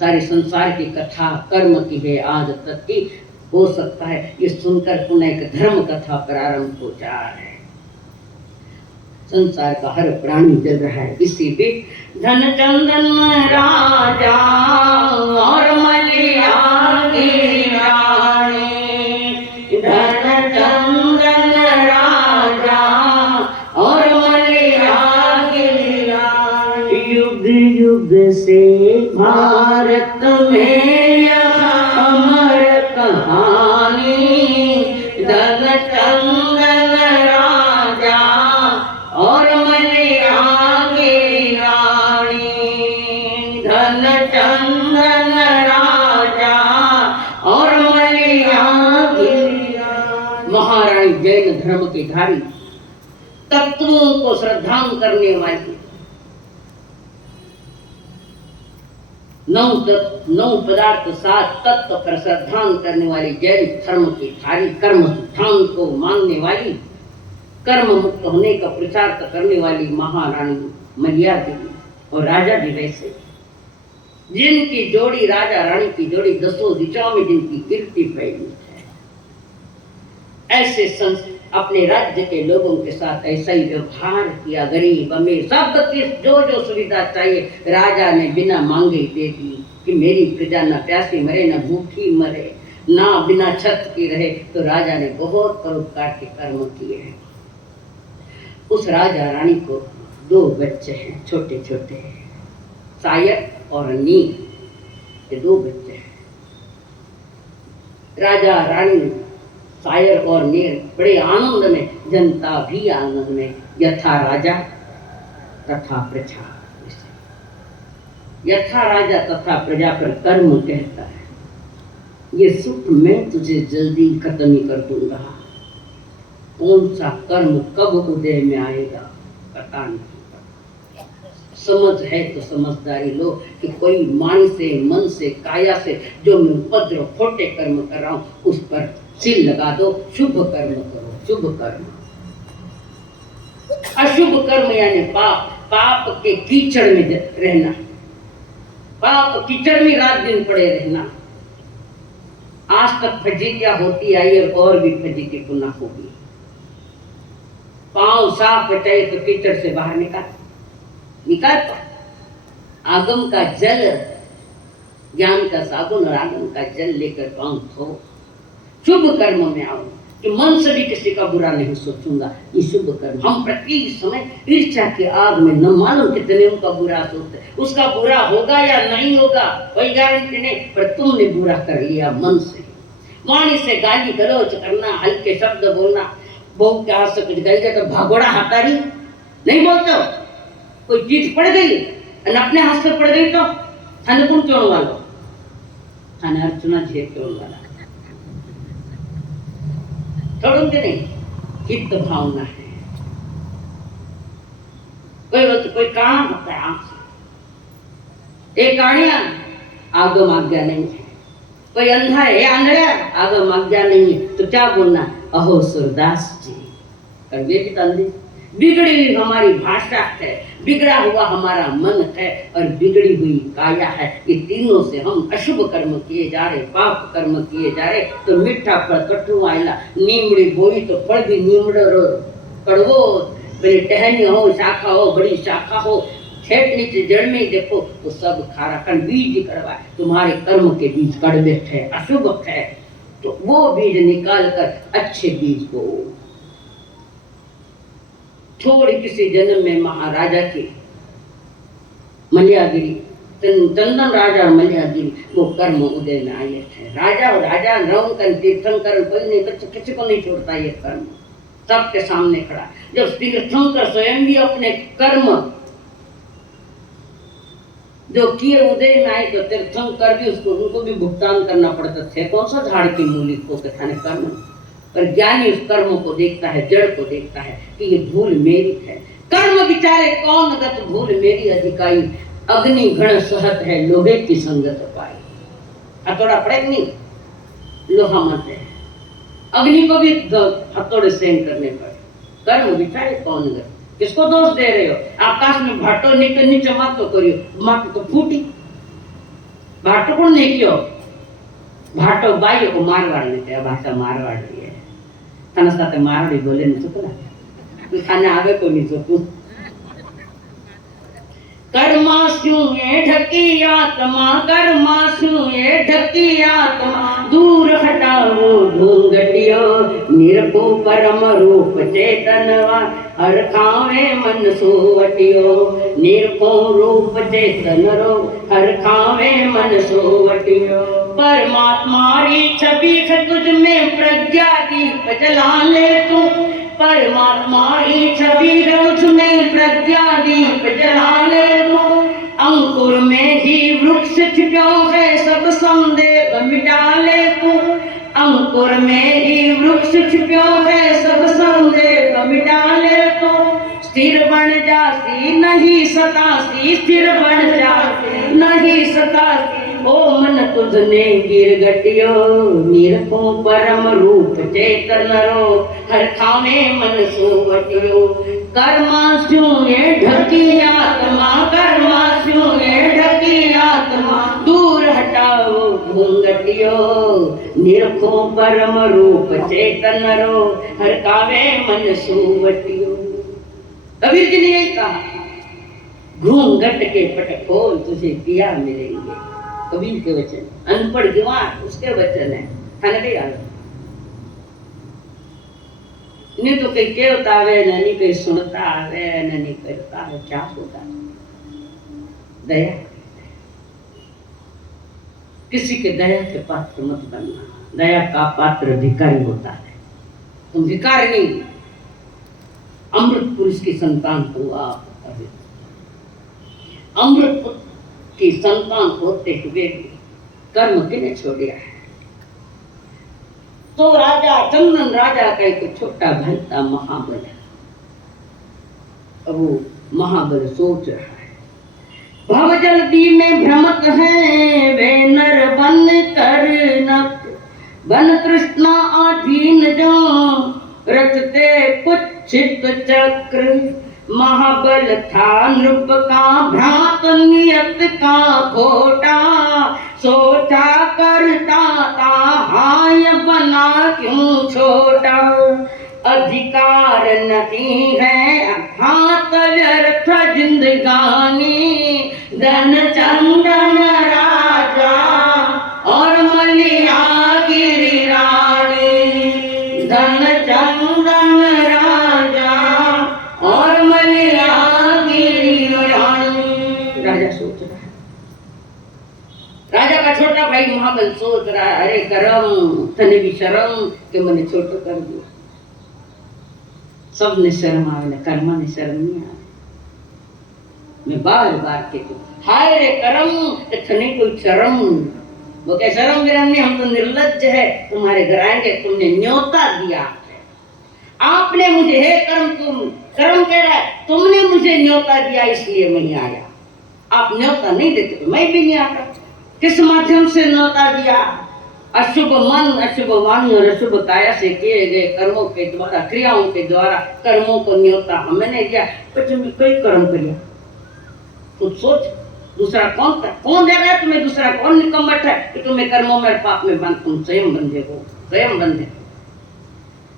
सारे संसार की कथा कर्म की है आज तक की, हो सकता है ये सुनकर पुनः एक धर्म कथा प्रारंभ हो जाए। संसार का हर प्राणी जल रहा है इसी बीच। धन चंदन राजा और मलिया की रानी, धन चंदन राजा और मलिया की रानी, युग युग से भारत में यह अमर कहानी। धन चंदन राजा और मलिया की रानी, धन चंदन राजा और मलिया की रानी। महारानी जैन धर्म की धारी, तत्वों को श्रद्धांग करने वाली, 9 पदार्थ 7 तत्व पर श्रद्धांग करने वाली जैन धर्म की धारी, कर्म सिद्धांत को मानने वाली, कर्म मुक्त होने का प्रचार करने वाली महारानी मलिया देवी और राजा भी वैसे, जिनकी जोड़ी राजा रानी की जोड़ी 10 दिशाओं में जिनकी कीर्ति फैली है। ऐसे अपने राज्य के लोगों के साथ ऐसा ही व्यवहार किया। गरीब अमीर सबकी जो जो सुविधा चाहिए राजा ने बिना मांगे दे दी, कि मेरी प्रजा न प्यासी मरे न भूखी मरे, ना बिना छत की रहे। तो राजा ने बहुत परोपकार के कर्म किए हैं। उस राजा रानी को 2 बच्चे हैं, छोटे छोटे, सायक और नील। के 2 बच्चे हैं। राजा रानी शायर और नीर बड़े आनंद में, जनता भी आनंद में। यथा राजा तथा प्रजा, यथा राजा तथा प्रजा पर कर्म कहता है, ये सुख मैं तुझे जल्दी खत्म ही कर दूंगा। कौन सा कर्म कब उदय में आएगा पता नहीं। समझ है तो समझदारी लो कि कोई मान से, मन से, काया से जो मैं उपद्रव खोटे कर्म कर रहा हूं उस पर सिल लगा दो, शुभ कर्म करो। शुभ कर्म, अशुभ कर्म यानी पाप, पाप के कीचड़ में रहना, पाप कीचड़ में रात दिन पड़े रहना। आज तक फजीतियां होती आई और भी फजीती पुनः होगी। पांव साफ बचाए तो कीचड़ से बाहर निकाल आगम का जल, ज्ञान का साबुन और आगम का जल लेकर पांव धो। शुभ कर्म में आओ कि मन से भी किसी का बुरा नहीं सोचूंगा, ये शुभ कर्म। हम प्रति समय ईर्ष्या की आग में न मालूम कितने उनका बुरा सोचते, उसका बुरा होगा या नहीं होगा कोई गारंटी नहीं, पर तुमने बुरा कर लिया मन से। वाणी से गाली गलौज करना, हल्के शब्द बोलना, बहू के हाथ से कुछ गई तो भागोड़ा हाथारी नहीं बोलते हो। कोई चीज पड़ गई और अपने हाथ से पड़ गई तो थाने कौन चोड़ वालो, थाने अर्चना झेप चोड़ वाला थोड़ो के नहीं। हित भावना है। कोई वक्त कोई कान होता है आंख से, एक कानिया आगम आज्ञा नहीं है। कोई अंधा है, आंधळा आगम आज्ञा नहीं है, तो क्या बोलना, अहो सूरदास जी। और वे भी अंधे, बिगड़ी हुई हमारी भाषा है, बिगड़ा हुआ हमारा मन है और बिगड़ी हुई काया है। ये तीनों से हम अशुभ कर्म किए जा रहे, पाप कर्म किए जा रहे। तो मीठा फल कटु आयला, नीमड़ी बोई तो फल भी नीमड़ो कड़वो। बड़ी टहनी हो, शाखा हो, बड़ी शाखा हो, खेत नीचे जड़ में देखो तो सब खारा, कण बीज ही कड़वा। तुम्हारे कर्म के बीज कड़वे है, अशुभ है, तो वो बीज निकाल कर अच्छे बीज को छोड़। किसी जन्म में महाराजा की मल्यागिरी, चंदन राजा और मल्यागिरी, वो कर्म उदय में आए थे। राजा और राजा रौनकर तीर्थंकर कोई नहीं, किसी को नहीं छोड़ता ये कर्म, सबके सामने खड़ा। जब तीर्थंकर स्वयं भी अपने कर्म जो किए उदय में आए तो तीर्थंकर भी उसको, उनको भी भुगतान करना पड़ता थे। कौन सा झाड़ की मूली को कथाने कर्म, पर ज्ञानी उस कर्म को देखता है, जड़ को देखता है कि ये भूल मेरी है। कर्म विचारे कौन गत भूल मेरी अधिकाई, अग्नि घण सहत है लोहे की संगत पाई। हथौड़ा पड़े नहीं, लोहा मत है, अग्नि को भी हथौड़े सहन करने पड़े। कर्म विचारे कौन गत, किसको दोष दे रहे हो? आकाश में भाटो नीचे मत तो करियो, मत तो फूटी। भाटो कौन नहीं क्यों? भाटो बाई को मारवाड़ ने कहा, भाषा मारवाड़ रही है, थाना साथे मारवाड़ी बोले नहीं चुकला, थाने आवे को नहीं चुकू। कर्माशु ये ढकी आत्मा, कर्माशु ये ढकी आत्मा, दूर हटाओ घूंघटियो, निरपो परम रूप चेतनवा, हर खावे मन सोवटियो। निरपो रूप चेतन रो, हर खावे मन सोवटियो। परमात्मा री छवि तुझ में प्रज्ञा दीप जला ले तू, परमात्मा री छवि तुझ में प्रज्ञा दीप जला ले तू। अंकुर में ही वृक्ष छिप्यो है, सब संदेह मिटा ले तू। अंकुर में ही वृक्ष छिप्यो है, सब संदेह मिटा ले तू। स्थिर बन जासी नहीं सतासी, स्थिर बन जासी नहीं सतासी। ओ मन तुझने गिर गटियो, निरपो परम रूप चेतन रो, हर खावे मन सोवटियो। कर्माशु ये ढकी आत्मा, कर्माशु ये ढकी आत्मा, दूर हटाओ घूंघटियो, निरपो परम रूप चेतन रो, हर खावे मन सोवटियो। कबीर जी ने यही कहा, घूंघट के पट खोल तुझे पिया मिलेंगे। कबीर के वचन, अनपढ़ गंवार उसके वचन है, थाने कहीं आवे नहीं तो कहीं केवता आवे, नहीं कहीं सुनता आवे, नहीं करता है, क्या होता है? दया किसी के दया के पात्र मत बनना। दया का पात्र भिखारी होता है, तुम भिखारी नहीं, अमृत पुरुष की संतान हो आप। अमृत की संतान होते हुए भी कर्म किने छोड़ा है। तो राजा चंदन राजा का एक छोटा भाई था महाबल। अब वो महाबल सोच रहा है, भव जल्दी में भ्रमत है वे नर बन कर नक, बन तृष्णा अधीन जो रचते कुच्छित चक्र। महाबल था नृप का भ्रात नियत का खोटा, सोचा करता था हाय बना क्यों छोटा। अधिकार नहीं है अर्थात व्यर्थ जिंदगानी, धन चंदन राजा और मलिया गिरी रानी। धन चंदन राजा और मलिया गिरी रानी। राजा सोच रहा है, राजा का छोटा भाई महाबल सोच रहा है, अरे करम तने भी शर्म के मैंने छोटो कर दिया। सब ने शर्म आवे, कर्मा ने शर्म नहीं आवे। मैं बार बार कहती हूँ, हाय रे करम इतनी कोई शर्म। वो क्या शर्म विरम नहीं, हम तो निर्लज्ज है, तुम्हारे घर आएंगे, तुमने न्योता दिया है। आपने मुझे, हे कर्म तुम, कर्म कह रहा है तुमने मुझे न्योता दिया इसलिए मैं नहीं आया। आप न्योता नहीं देते तो मैं भी नहीं आता। किस माध्यम से न्योता दिया? अशुभ मन, अशुभ वाणी और अशुभ काया से किए गए कर्मों के द्वारा, क्रियाओं के द्वारा कर्मों को न्योता हमने दिया। पर तुमने कोई कर्म किया, खुद सोच। दूसरा कौन था? कौन दे रहा है तुम्हें? दूसरा कौन निकम्मट है कि तुम्हें कर्मों में पाप में बंद? तुम स्वयं बंधे हो, स्वयं बंधे।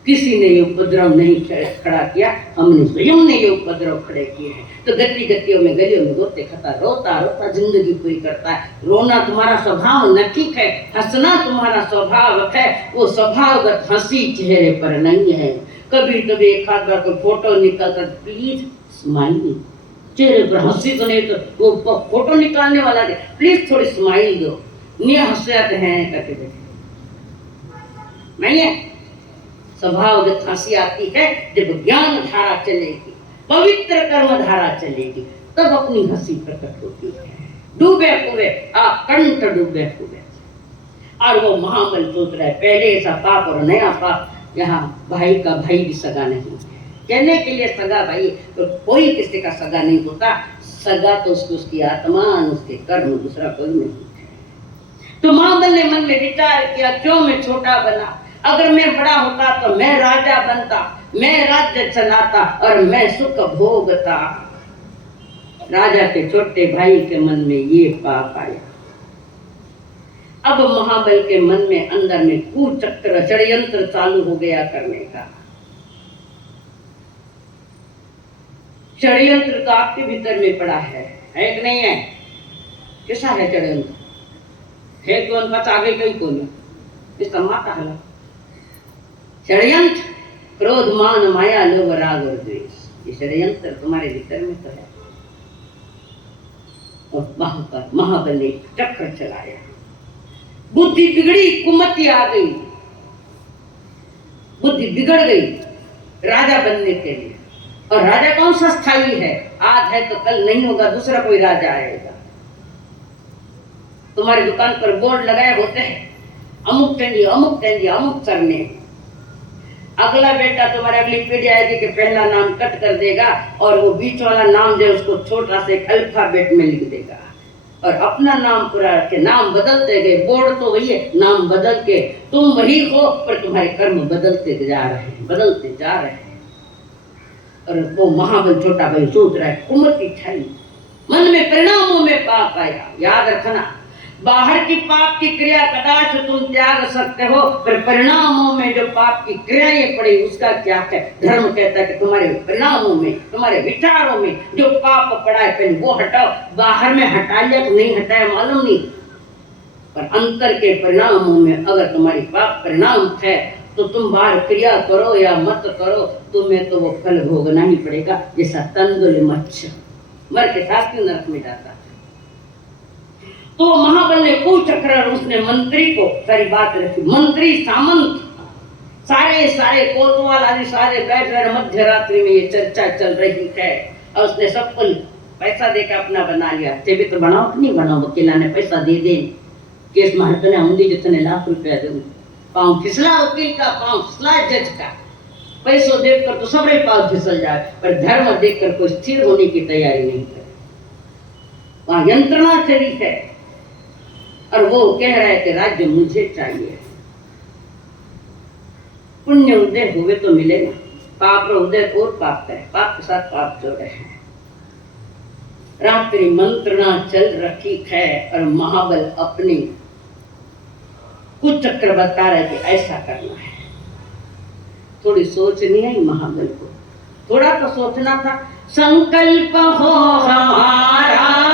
किसी ने ये उपद्रव नहीं खड़ा किया, हमने स्वयं ने ये उपद्रव खड़े किए हैं। तो गति गतियों में गलियों में रोते खाता, रोता रोता जिंदगी पूरी करता है। रोना तुम्हारा स्वभाव न ठीक है, हंसना तुम्हारा स्वभाव है, वो स्वभावगत हंसी चेहरे पर नहीं है। कभी कभी एक आध बार कोई फोटो निकलता, प्लीज स्माइल, चेहरे पर हंसी तो नहीं, तो वो फोटो निकालने वाला दे, प्लीज थोड़ी स्माइल दो, नहीं हंसते हैं करके देखे नहीं है। स्वभावगत हंसी आती है जब ज्ञान धारा चलेगी, पवित्र कर्म धारा चलेगी, तब अपनी हंसी प्रकट होती है। डूबे हुए आप कंठ डूबे हुए। और वो महाबल सोच रहा है, पहले ऐसा पाप और नया पाप। यहाँ भाई का भाई भी सगा नहीं, कहने के लिए सगा भाई, तो कोई किसी का सगा नहीं होता। सगा तो उसकी आत्मा, उसके कर्म, दूसरा कोई नहीं है। तो महाबल ने मन में विचार किया, क्यों मैं छोटा बना? अगर मैं बड़ा होता तो मैं राजा बनता, मैं राज्य चलाता और मैं सुख भोगता। राजा के छोटे भाई के मन में ये पाप आया। अब महाबल के मन में अंदर में कुचक्र षड्यंत्र चालू हो गया करने का। षड्यंत्र तो आपके भीतर में पड़ा है कि नहीं है? कैसा है षड्यंत्र? है कौन पता? आगे कोई कौन? इसका माता है षड्यंत्र, क्रोध मान माया लोभ राग और द्वेष। ये षड्यंत्र तुम्हारे भीतर में तो है। और महाबल ने चक्र चलाया, बुद्धि बिगड़ी, कुमति आ गई, बुद्धि बिगड़ गई राजा बनने के लिए। और राजा कौन सा स्थायी है? आज है तो कल नहीं होगा, दूसरा कोई राजा आएगा। तुम्हारी दुकान पर बोर्ड लगाए होते हैं, अमुक चाहिए, अमुक चाहिए, अमुक करने। अगला बेटा तुम्हारे, अगली पीढ़ी आएगी कि पहला नाम कट कर देगा और वो बीच वाला नाम जो उसको छोटा से अल्फाबेट में लिख देगा और अपना नाम पूरा के नाम बदलते गए। बोर्ड तो वही है, नाम बदल के तुम वही हो, पर तुम्हारे कर्म बदलते जा रहे हैं, बदलते जा रहे हैं। और वो महाबल छोटा भाई सोच रहा है, कुमति छाई, मन में परिणामों में पाप आया। याद रखना, बाहर की पाप की क्रिया कदाच तुम त्याग सकते हो, पर परिणामों में जो पाप की क्रियाएं पड़ी उसका क्या है? धर्म कहता है कि तुम्हारे परिणामों में, तुम्हारे विचारों में जो पाप पड़ा है पहले वो हटाओ। बाहर में हटा लिया तो नहीं हटाया मालूम नहीं, पर अंतर के परिणामों में अगर तुम्हारी पाप परिणाम है तो तुम बाहर क्रिया करो या मत करो, तुम्हें तो वो फल भोगना ही पड़ेगा। जैसा तंदुल मच्छ मर के साथ क्यों नरक में जाता है। तो महाबल ने कुचक्र और उसने मंत्री को सारी बात रखी। मंत्री सामंत सारे कोतवाल आदि सारे बैठ रहे, मध्य रात्रि में ये चर्चा चल रही है और उसने सबको पैसा देकर अपना बना लिया। भी तो बनाओ कि नहीं बनाओ, वकीला ने पैसा दे दे, केस महत्व होंगी जितने लाख रुपया दूंगी। पाँव फिसला वकील का, पाँव फिसला जज का। पैसों देखकर तो सबरे पाँव फिसल जाए, पर धर्म देखकर कोई स्थिर होने की तैयारी नहीं करे। वहां यंत्रणा चली है और वो कह रहा है कि राज्य मुझे चाहिए। पुण्य उदय हुए तो मिलेगा, पाप उदय और पाप है, पाप के साथ पाप जोड़े हैं। रात्रि मंत्रणा चल रखी है और महाबल अपनी कुछ चक्र बता रहे कि ऐसा करना है। थोड़ी सोचनी है महाबल को, थोड़ा तो सोचना था। संकल्प हो हमारा